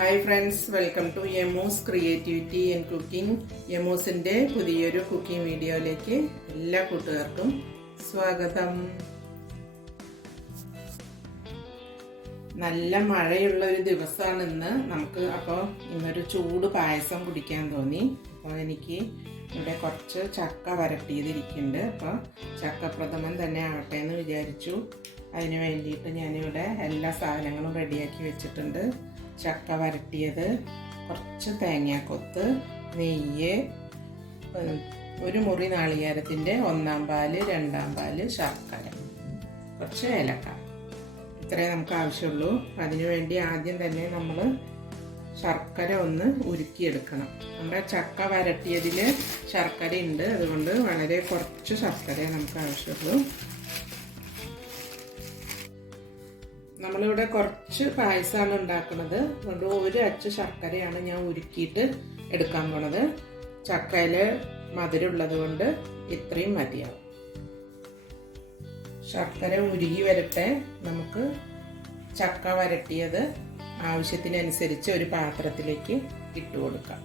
Hi friends welcome to Yemos creativity and cooking യമൂസിന്റെ പുതിയൊരു cooking വീഡിയോയിലേക്ക് എല്ലാ കൂട്ടുകാർക്കും സ്വാഗതം. നല്ല മഴയുള്ള ഒരു ദിവസമാണ് ഇന്ന്. നമുക്ക് അപ്പോൾ ഇന്നൊരു ചൂട് പായസം കുടിക്കാൻ തോന്നി. അപ്പോൾ എനിക്ക് ഇവിടെ കുറച്ച് ചക്ക വരട്ടിയതിരിക്കുന്നുണ്ട്. അപ്പോൾ ചക്ക പ്രഥമൻ തന്നെ ആവട്ടെ എന്ന് വിചാരിച്ചു. അതിന് വേണ്ടിയിട്ട് ഞാനിവിടെ എല്ലാ സാധനങ്ങളും റെഡിയാക്കി വെച്ചിട്ടുണ്ട്. ചക്ക വരട്ടിയത് കുറച്ച് തേങ്ങാക്കൊത്ത് നെയ്യ് ഒരു മുറി നാളികേരത്തിന്റെ ഒന്നാം പാൽ രണ്ടാം പാൽ ശർക്കര കുറച്ച് ഏലക്ക. ഇത്രേ നമുക്ക് ആവശ്യമുള്ളൂ. അതിനുവേണ്ടി ആദ്യം തന്നെ നമ്മൾ ശർക്കര ഒന്ന് ഉരുക്കിയെടുക്കണം. നമ്മുടെ ചക്ക വരട്ടിയതിൽ ശർക്കര ഉണ്ട് അതുകൊണ്ട് വളരെ കുറച്ച് ശർക്കരയെ നമുക്ക് ആവശ്യമുള്ളൂ. നമ്മളിവിടെ കുറച്ച് പായസമാണ് ഉണ്ടാക്കുന്നത്. അതുകൊണ്ട് ഒരു അച്ച് ശർക്കരയാണ് ഞാൻ ഉരുക്കിയിട്ട് എടുക്കാൻ പോണത്. ചക്കയിൽ മധുരമുള്ളത് കൊണ്ട് ഇത്രയും മതിയാവും. ശർക്കര ഉരുകി വരട്ടെ. നമുക്ക് ചക്ക വരട്ടിയത് ആവശ്യത്തിനനുസരിച്ച് ഒരു പാത്രത്തിലേക്ക് ഇട്ട് കൊടുക്കാം.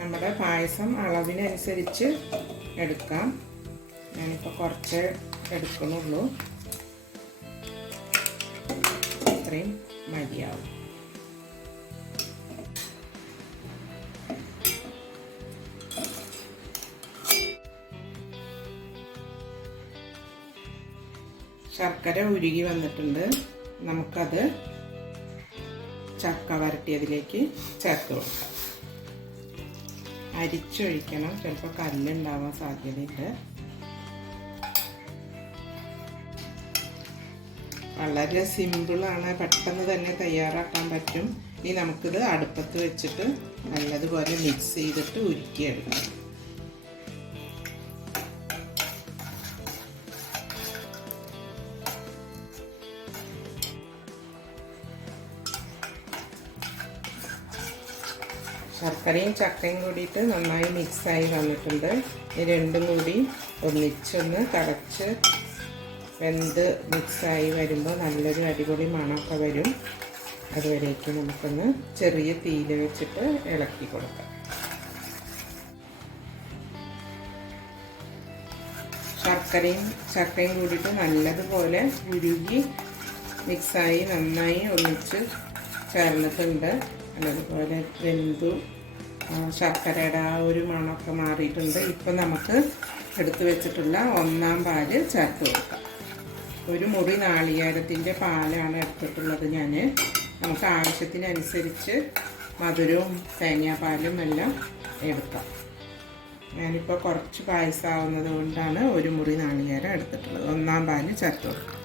നമ്മുടെ പായസം അളവിനനുസരിച്ച് എടുക്കാം. ഞാനിപ്പോൾ കുറച്ച് എടുക്കണുള്ളൂ. ഇത്രയും മതിയാവും. ശർക്കര ഉരുകി വന്നിട്ടുണ്ട്. നമുക്കത് ചക്ക വരട്ടിയതിലേക്ക് ചേർത്ത് കൊടുക്കാം. അരിച്ചൊഴിക്കണം. ചിലപ്പോൾ കല്ലുണ്ടാവാൻ സാധ്യതയുണ്ട്. വളരെ സിമ്പിളാണ് പെട്ടെന്ന് തന്നെ തയ്യാറാക്കാൻ പറ്റും. ഇനി നമുക്കിത് അടുപ്പത്ത് വെച്ചിട്ട് നല്ലതുപോലെ മിക്സ് ചെയ്തിട്ട് ഉരുക്കിയെടുക്കാം. ശർക്കരയും ചക്കയും കൂടിയിട്ട് നന്നായി മിക്സായി വന്നിട്ടുണ്ട്. ഈ രണ്ടും കൂടി ഒന്നിച്ചൊന്ന് കടച്ച് വെന്ത് മിക്സായി വരുമ്പോൾ നല്ലൊരു അടിപൊളി മണമൊക്കെ വരും. അതുവരേക്ക് നമുക്കൊന്ന് ചെറിയ തീയിൽ വെച്ചിട്ട് ഇളക്കി കൊടുക്കാം. ശർക്കരയും ശർക്കരയും കൂടിയിട്ട് നല്ലതുപോലെ ഉരുകി മിക്സായി നന്നായി ഒന്നിച്ച് ചേർന്നിട്ടുണ്ട്. നല്ലതുപോലെ വെന്തു. ശർക്കരയുടെ ആ ഒരു മണമൊക്കെ മാറിയിട്ടുണ്ട്. ഇപ്പം നമുക്ക് എടുത്തു വെച്ചിട്ടുള്ള ഒന്നാം പാൽ ചേർത്ത് കൊടുക്കാം. ഒരു മുറി നാളികേരത്തിന്റെ പാലാണ് എടുത്തിട്ടുള്ളത് ഞാൻ. നമുക്ക് ആവശ്യത്തിനനുസരിച്ച് മധുരവും തേങ്ങാപ്പാലും എല്ലാം എടുക്കാം. ഞാനിപ്പോൾ കുറച്ച് പായസമാവുന്നത് കൊണ്ടാണ് ഒരു മുറി നാളികേരം എടുത്തിട്ടുള്ളത്. ഒന്നാം പാൽ ചേർത്ത് കൊടുക്കാം.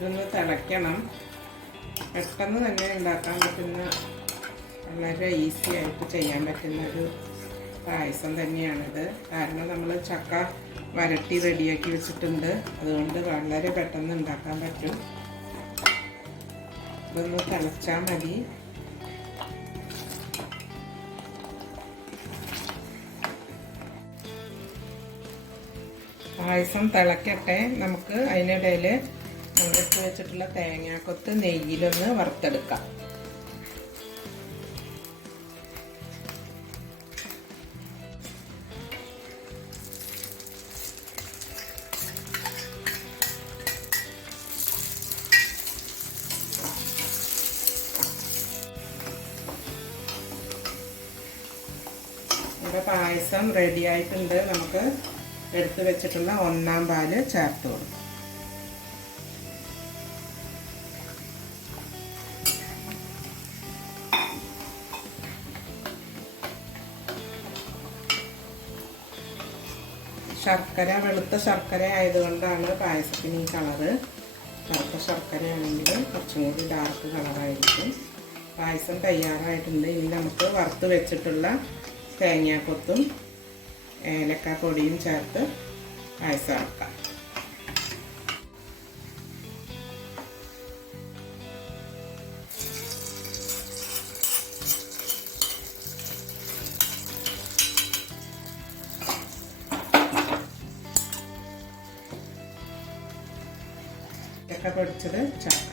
ഇതൊന്ന് തിളയ്ക്കണം. പെട്ടെന്ന് തന്നെ ഉണ്ടാക്കാൻ പറ്റുന്ന വളരെ ഈസി ആയിട്ട് ചെയ്യാൻ പറ്റുന്ന ഒരു പായസം തന്നെയാണിത്. കാരണം നമ്മൾ ചക്ക വരട്ടി റെഡിയാക്കി വെച്ചിട്ടുണ്ട്. അതുകൊണ്ട് വളരെ പെട്ടെന്ന് ഉണ്ടാക്കാൻ പറ്റും. ഇതൊന്ന് തിളച്ചാൽ മതി. പായസം തിളക്കട്ടെ. നമുക്ക് അതിനിടയിൽ എടുത്ത് വെച്ചിട്ടുള്ള തേങ്ങാക്കൊത്ത് നെയ്യിലൊന്ന് വറുത്തെടുക്കാം. പായസം റെഡി ആയിട്ടുണ്ട്. നമുക്ക് എടുത്തു വെച്ചിട്ടുള്ള ഒന്നാം പാൽ ചേർത്ത് കൊടുക്കാം. ശർക്കര വെളുത്ത ശർക്കര ആയതുകൊണ്ടാണ് പായസത്തിന് ഈ കളറ്. കറുത്ത ശർക്കരയാണെങ്കിൽ കുറച്ചും കൂടി ഡാർക്ക് കളറായിരിക്കും പായസം തയ്യാറായിട്ടുണ്ട്. ഇനി നമുക്ക് വറുത്ത് വെച്ചിട്ടുള്ള തേങ്ങാക്കൊത്തും ഏലക്കാപ്പൊടിയും പൊടിയും ചേർത്ത് പായസം ആക്കാം. ചക്ക പൊടിച്ചത് ചക്ക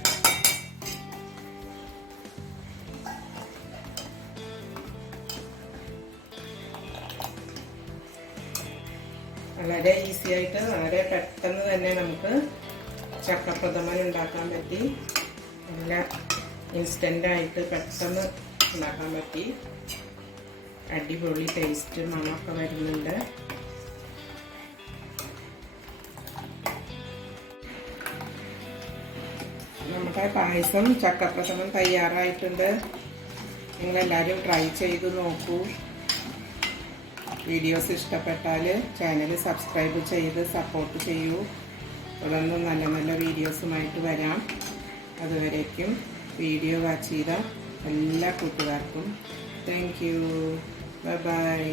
വളരെ ഈസി ആയിട്ട് വളരെ പെട്ടെന്ന് തന്നെ നമുക്ക് ചക്കപ്രഥമൻ ഉണ്ടാക്കാൻ പറ്റി. നല്ല ഇൻസ്റ്റന്റ് ആയിട്ട് പെട്ടെന്ന് ഉണ്ടാക്കാൻ പറ്റി. അടിപൊളി ടേസ്റ്റ് മണമൊക്കെ വരുന്നുണ്ട്. നമ്മുടെ പായസം ചക്കപ്രസവം തയ്യാറായിട്ടുണ്ട്. നിങ്ങളെല്ലാവരും ട്രൈ ചെയ്ത് നോക്കൂ. വീഡിയോസ് ഇഷ്ടപ്പെട്ടാൽ ചാനൽ സബ്സ്ക്രൈബ് ചെയ്ത് സപ്പോർട്ട് ചെയ്യൂ. തുടർന്ന് നല്ല നല്ല വീഡിയോസുമായിട്ട് വരാം. അതുവരേക്കും വീഡിയോ വാച്ച് ചെയ്ത എല്ലാ കൂട്ടുകാർക്കും. Thank you by